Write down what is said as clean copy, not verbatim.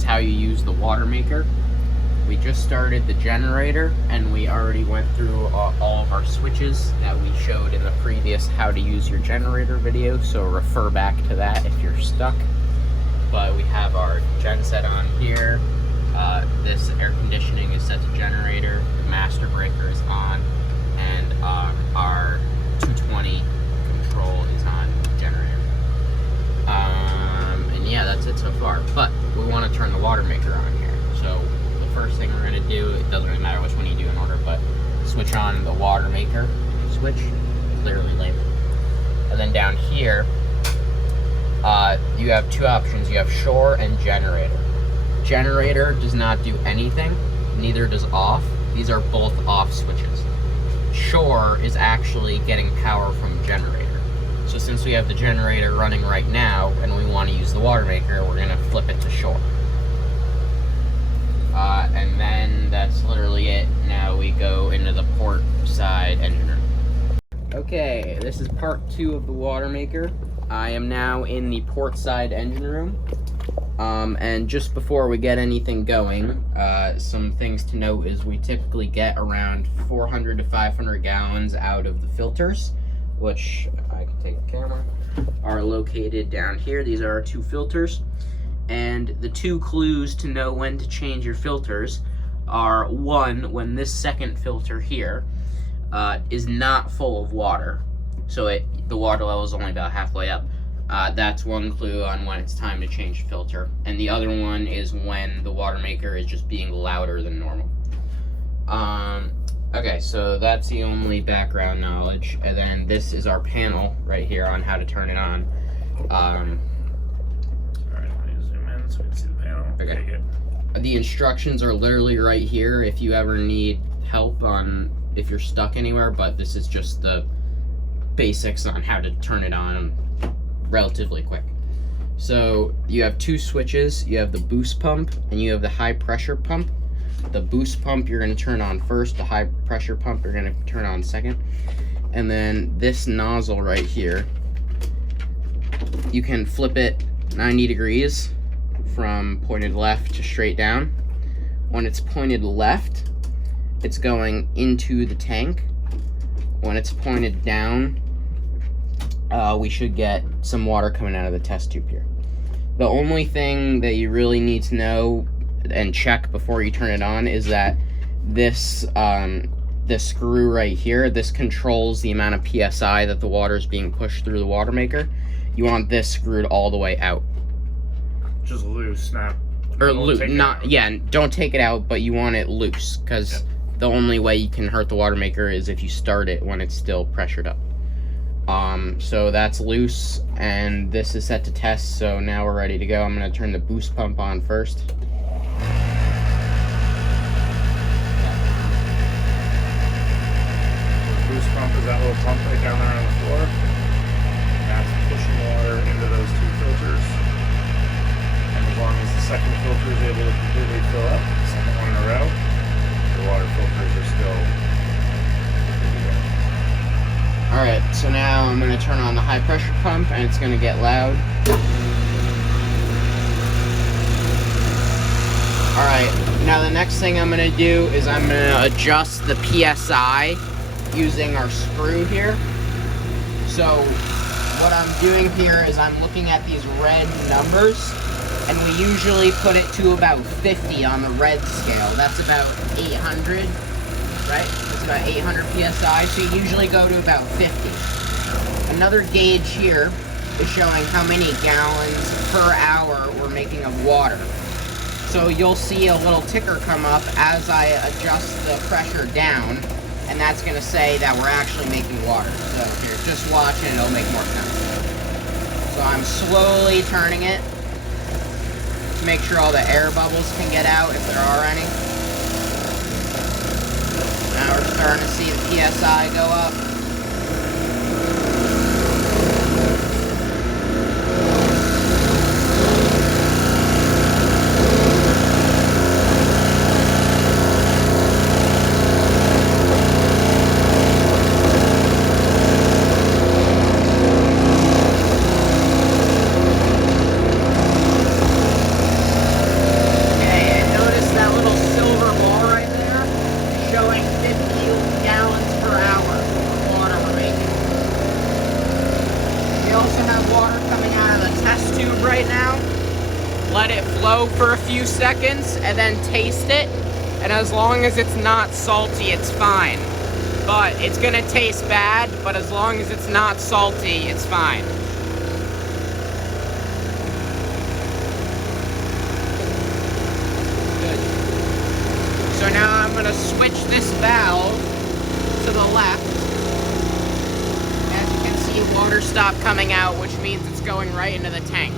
is how you use the Watermaker. We just started the generator, and we already went through all of our switches that we showed in the previous how to use your generator video, so refer back to that if you're stuck. But we have our gen set on here. This air conditioning is set to generator, the master breaker is on, and our 220 control is on generator. And yeah, that's it so far. But we want to turn the Watermaker on here. So the first thing we're going to do, it doesn't really matter which one you do in order, but switch on the Watermaker switch, clearly labeled. And then down here, you have two options. You have shore and generator. Generator does not do anything, neither does off. These are both off switches. Shore is actually getting power from generator. So since we have the generator running right now and we want to use the Watermaker, we're going to flip it to shore. And then that's literally it. Now we go into the port side engine room. Okay, this is part 2 of the Watermaker. I am now in the port side engine room. And just before we get anything going, some things to note is we typically get around 400 to 500 gallons out of the filters, which I can take the camera, are located down here. These are our 2 filters. And the 2 clues to know when to change your filters are, 1, when this second filter here is not full of water, so the water level is only about halfway up. That's one clue on when it's time to change the filter. And the other one is when the Watermaker is just being louder than normal. Okay, so that's the only background knowledge. And then this is our panel right here on how to turn it on. Alright, let me zoom in so we can see the panel. Okay. The instructions are literally right here if you ever need help on if you're stuck anywhere, but this is just the basics on how to turn it on relatively quick. So you have 2 switches. You have the boost pump and you have the high pressure pump. The boost pump you're going to turn on first, the high pressure pump you're going to turn on second. And then this nozzle right here, you can flip it 90 degrees from pointed left to straight down. When it's pointed left, it's going into the tank. When it's pointed down, we should get some water coming out of the test tube here. The only thing that you really need to know and check before you turn it on is that this this screw right here, this controls the amount of PSI that the water is being pushed through the Watermaker. You want this screwed all the way out. Just loose, not... Or loose, not, yeah, don't take it out, but you want it loose, because the only way you can hurt the Watermaker is if you start it when it's still pressured up. So that's loose, and this is set to test, so now we're ready to go. I'm going to turn the boost pump on first. The boost pump is that little pump right down there on the floor. That's pushing water into those 2 filters. And as long as the second filter is able to completely fill up, the second one in a row, the water filters are still... Alright, so now I'm going to turn on the high pressure pump and it's going to get loud. Alright, now the next thing I'm going to do is I'm going to adjust the PSI using our screw here. So what I'm doing here is I'm looking at these red numbers, and we usually put it to about 50 on the red scale. That's about 800. Right? It's about 800 PSI, so you usually go to about 50. Another gauge here is showing how many gallons per hour we're making of water. So you'll see a little ticker come up as I adjust the pressure down, and that's going to say that we're actually making water. So here, just watch and it'll make more sense. So I'm slowly turning it to make sure all the air bubbles can get out if there are any. Now we're starting to see the PSI go up. low for a few seconds and then taste it. And as long as it's not salty, it's fine. But it's gonna taste bad, but as long as it's not salty, it's fine. Good. So now I'm gonna switch this valve to the left. As you can see, water stopped coming out, which means it's going right into the tank.